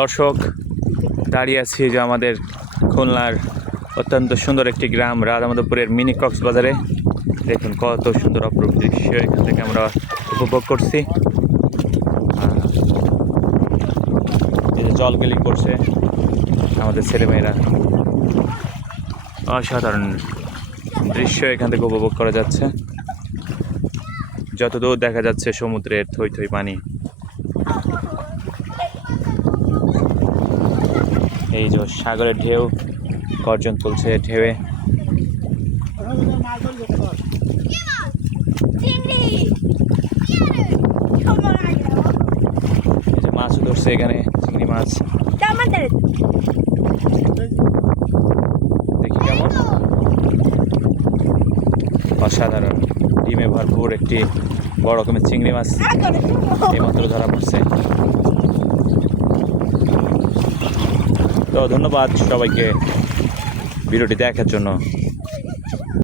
দর্শক, দাঁড়িয়ে আছি যে আমাদের খুলনার অত্যন্ত সুন্দর একটি গ্রাম রাধামাধবপুরের মিনি কক্সবাজারে। দেখুন কত সুন্দর অপরূপ দৃশ্য এখান থেকে আমরা উপভোগ করছি। এই যে জলকেলি করছে আমাদের ছেলেমেয়েরা, অসাধারণ দৃশ্য এখান থেকে উপভোগ করা যাচ্ছে। যতদূর দেখা যাচ্ছে সমুদ্রের থই থই পানি। এই যে সাগরের ঢেউ গর্জন তুলছে ঢেউয়ে। এই যে মাছ ধরছে এখানে, চিংড়ি মাছ। দেখি কেমন অসাধারণ, ডিমে ভরপুর একটি বড় রকমের চিংড়ি মাছ এইমাত্র ধরা পড়ছে। তো ধন্যবাদ সবাইকে ভিডিওটি দেখার জন্য।